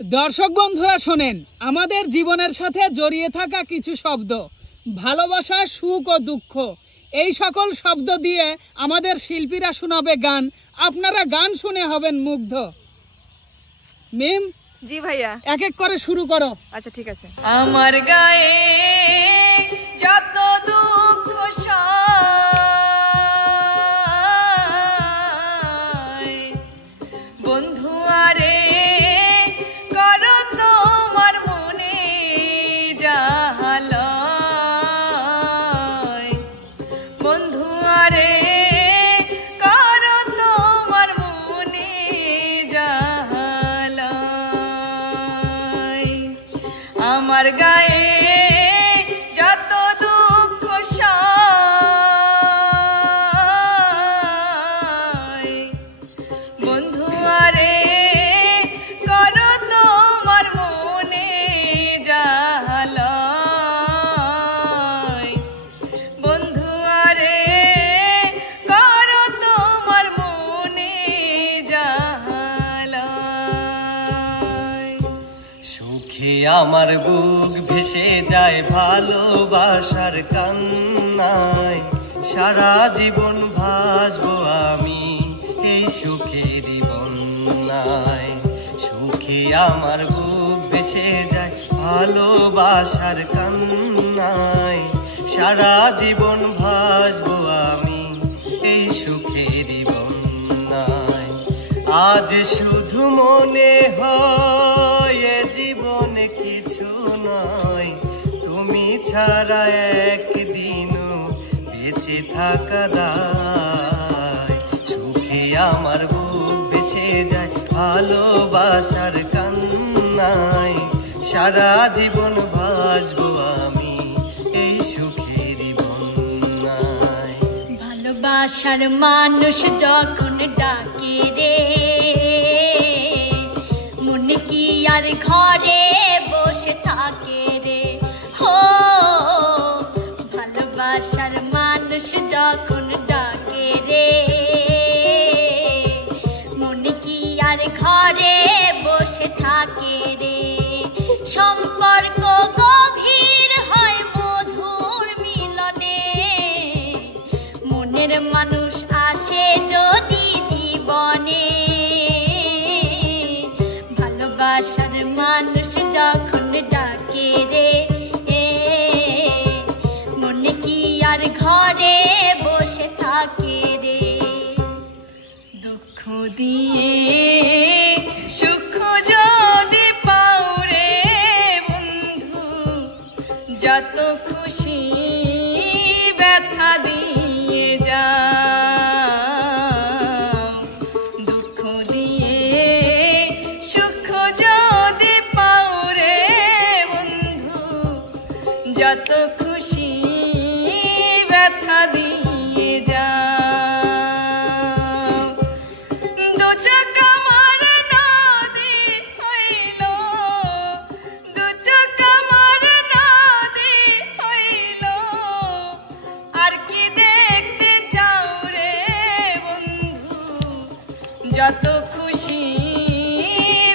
দর্শক বন্ধুরা শোনেন, আমাদের জীবনের সাথে জড়িয়ে থাকা কিছু শব্দ, ভালোবাসা, সুখ ও দুঃখ, এই সকল শব্দ দিয়ে আমাদের শিল্পীরা শোনাবে গান। আপনারা গান শুনে হবেন মুগ্ধ। মিম, জি ভাইয়া, এক এক করে শুরু করো। আচ্ছা ঠিক আছে। আমার গায়ে যত দুঃখ বন্ধু আরে করো তোমার মনে জাহালয়, বন্ধু আরে করো তোমার মনে জাহালয়। আমার গায়ে যত দুঃখ বন্ধু আরে করো তোমার মনে জাহালয়, বন্ধু আরে করো তোমার মনে জাহালয়। সুখে আমার বুক ভেসে যায় ভালোবাসার কান্নায়, সারা জীবন ভাসবো আমি এই সুখেরই বন্যায়। সুখে আমার বুক ভেসে যায় ভালোবাসার কান্নায়, সারা জীবন ভাসবো আমি এই সুখেরই বন্যায়। আজ শুধু মনে হয় এ জীবনে কিছু নয়, তুমি ছাড়া একদিনও বেঁচে থাকা দায়। সুখে আমার বুক ভেসে যায় ভালোবাসার কান্নায়, সারা জীবন ভাসবো আমি এই সুখেরই বন্যায়। ভালোবাসার মানুষ যখন ডাকে রে, মনে কি আর ঘরে বসে থাকে রে। হো, ভালোবাসার মানুষ যখন ডাকে রে, মনে কি আর ঘরে বসে থাকে রে। সম্পর্ক গভীর হয় মধুর মিলনে, মনের মানুষ আসে যদি জীবনে। ভালোবাসার মানুষ যখন ডাকে রে, মনে কি আর ঘরে বসে থাকে রে। দুঃখ দিয়ে সুখ যদি পাও রে বন্ধু, যত খুশি ব্যথা দিয়ে যাও। দুঃখ দিয়ে সুখ যদি পাও রে বন্ধু, যত খুশি ব্যথা দিয়ে যাও। দু চোখ আমার নদী হইল, দু চোখ আমার নদী হইল, আর কি দেখতে চাও রে বন্ধু, যত খুশি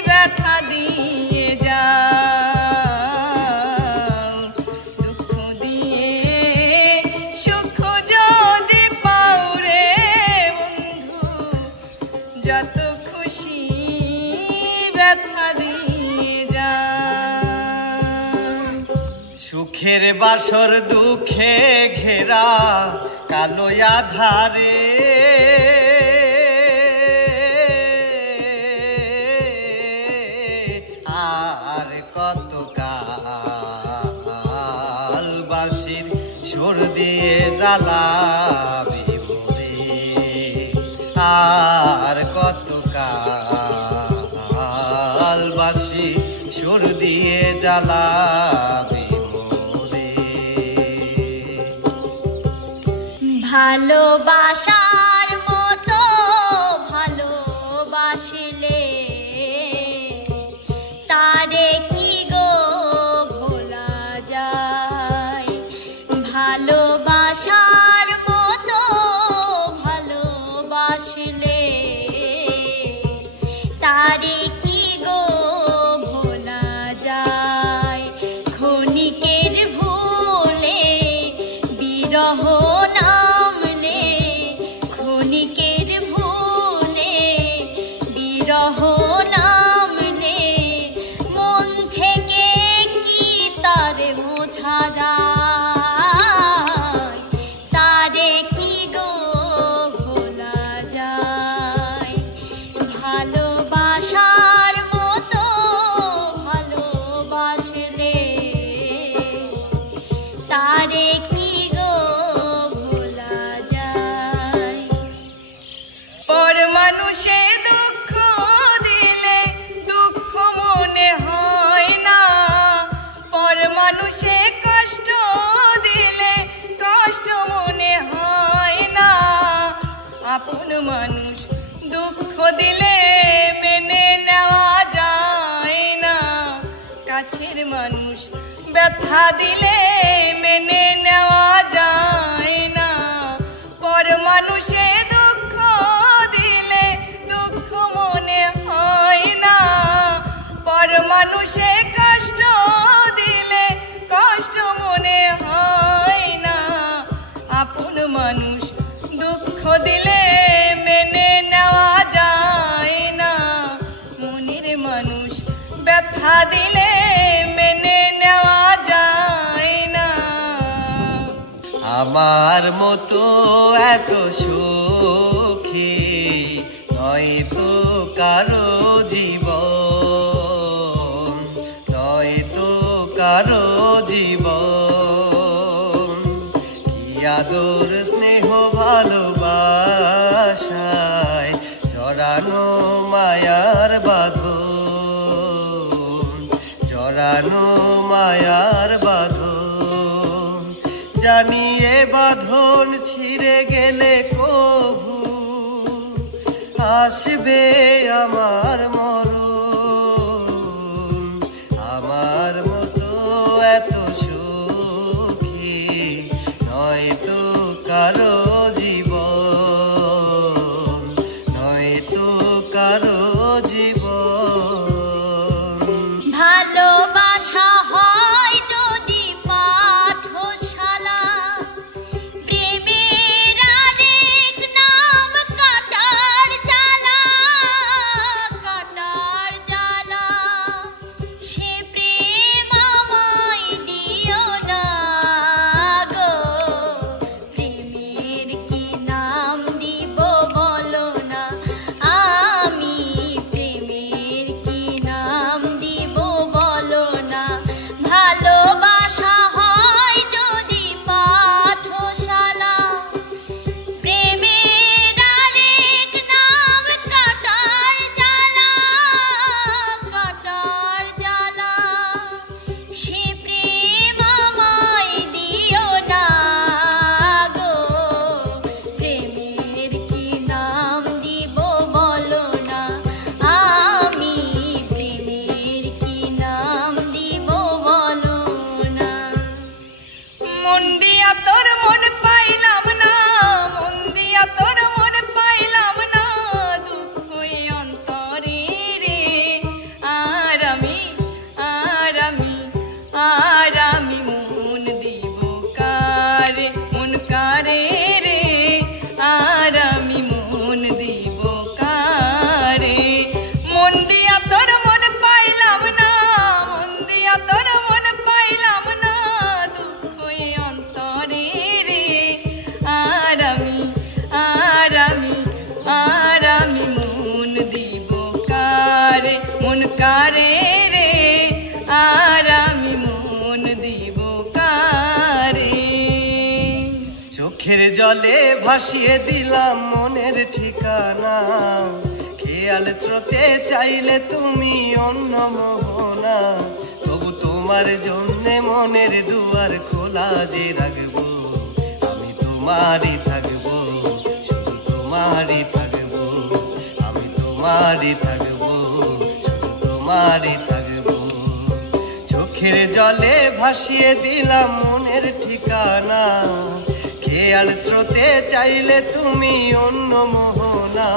ব্যথা দিয়ে যাও। দুঃখ দিয়ে সুখ যদি পাও রে বন্ধু, যত খুশি ব্যথা দিয়ে যাও। সুখের বাসর দুঃখে ঘেরা কালো আধারে, আর কত কাল বাসির সুর দিয়ে জ্বালাবি মোরে, আর কত কাল বাসি সুর দিয়ে জ্বালাবি মোরে। ভালোবাসার মতো ভালোবাসলে তারে কি গো ভোলা যায়। ভালোবাসার মতো ভালোবাসলে তারে কি গো কাছের মানুষ ব্যথা দিলে মেনে নেওয়া যায় না, পর মানুষে দুঃখ দিলে দুঃখ মনে হয় না, পর মানুষে কষ্ট দিলে কষ্ট মনে হয় না, আপন মানুষ দুঃখ দিলে মেনে নেওয়া যায় না, মনের মানুষ ব্যথা দিলে মেনে নেওয়া যায় না। আমার মতো এত সুখী নয় তো কারো জীবন, নয় তো কারো জীবন। কি আদর স্নেহ ভালোবাসায় জড়ানো মায়ার বাঁধন, জড়ানো মায়ার বাঁধন। জানিয়ে বাঁধন ছিঁড়ে গেলে কভু আসবে আমার মরণ। আমার মতো এত সুখী নয় তো কারো জীবন, নয় তো কারো জীবন। ভালোবাসা হয় যদি পাঠশালা, প্রেমের আরেক নাম কাটার জ্বালা, কাটার জ্বালা। সে প্রেম আমায় দিও না গো, প্রেমের কি নাম দিব বলো না, আমি প্রেমের কি নাম দিব বলো না। ভালোবাসা হয় যদি পাঠশালা, প্রেমের আরেক নাম কাটার জ্বালা, কাটার জ্বালা। সে প্রেম আমায় দিও না গো, প্রেমের কি নাম দিব বলো না, আমি প্রেমের কি নাম দিব বলো না। মন দিয়া তোর মন পাইলাম না, মন দিয়া তোর মন পাইলাম না, দুঃখ এই অন্তরে রে। আর আমি মন দিব কারে, মন কারে রে। আর আমি মন দিব কারে, মন দিয়া তোর মন পাইলাম না, মন দিয়া তোর মন পাইলাম না, দুঃখ এই অন্তরে রে। আর আমি মন দিব কারে, মন কারে রে। আর আমি মন দিব কারে। চোখের জলে ভাসিয়ে দিলাম মনের ঠিকানা, খেয়াল স্রোতে চাইলে তুমি অন্য মোহনা। তবু তোমার জন্যে মনের দুয়ার খোলা যে রাখবো, আমি তোমারই থাকবো, শুধু তোমারই থাকবো, আমি তোমারই থাকবো, শুধু তোমারই থাকবো। চোখের জলে ভাসিয়ে দিলাম মনের ঠিকানা, খেয়াল স্রোতে চাইলে তুমি অন্য মোহনা।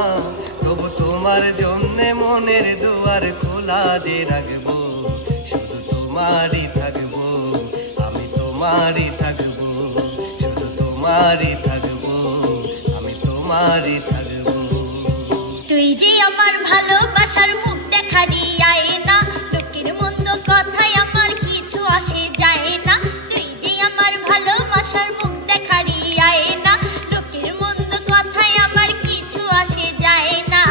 তবু তোমার জন্যে মনের দুয়ার খোলা যে রাখবো, শুধু তোমারই থাকবো, আমি তোমারই থাকবো, শুধু তোমারই থাকবো, আমি তোমারই থাকবো। তুই যে আমার ভালোবাসার মুখ দেখারি আয়না, লোকের মন্দ কথায় আমার কিছু আসে যায় না। তুই যে আমার ভালোবাসার মুখ দেখারি আয়না, লোকের মন্দ কথায় আমার কিছু আসে যায় না।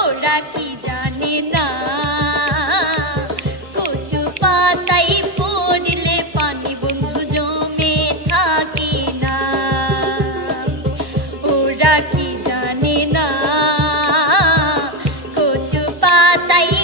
ওরা কি জানে না কচু পাতায় পড়লে পানি বন্ধু জমে থাকে না। ওরা কি জানে না কচু পাতায়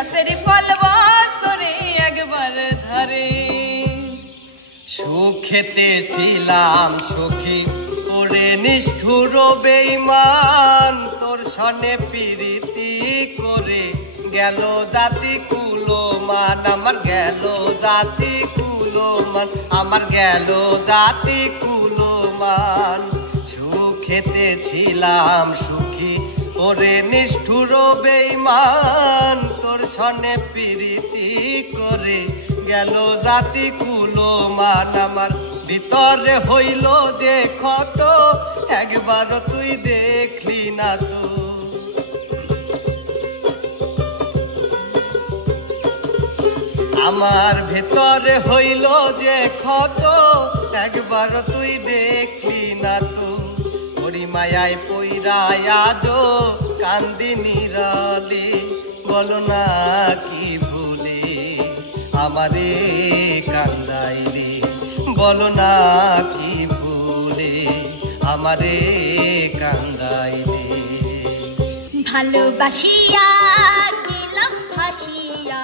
গাছের ফল বছরে একবার ধরে। সুখেতে ছিলাম সখী ওরে নিষ্ঠুর বেঈমান, তোর সনে প্রীতি করে গেল জাতি কুলমান, আমার গেল জাতি কুলমান, আমার গেল জাতি কুলমান। সুখেতে ছিলাম সুখী ওরে নিষ্ঠুর বেঈমান, তোর সনে প্রীতি করে গেল জাতি কুলমান। আমার ভিতরে হইল যে ক্ষত একবার তুই দেখলি না তো। আমার ভেতরে হইল যে ক্ষত একবার তুই দেখলি না তো। ওরি মায়ায় পইরায় আজো কান্দি নিরালে, বলো না কি ভুলে আমারে কান্দাইলে, বলো না কি ভুলে আমারে কান্দাইলে। ভালোবাসিয়া গেলাম ভাসিয়া,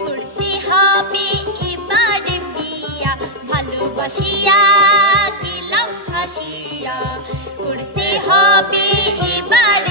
করতে হবে এবার বিয়া। ভালোবাসিয়া গেলাম ভাসিয়া, করতে হবে এবার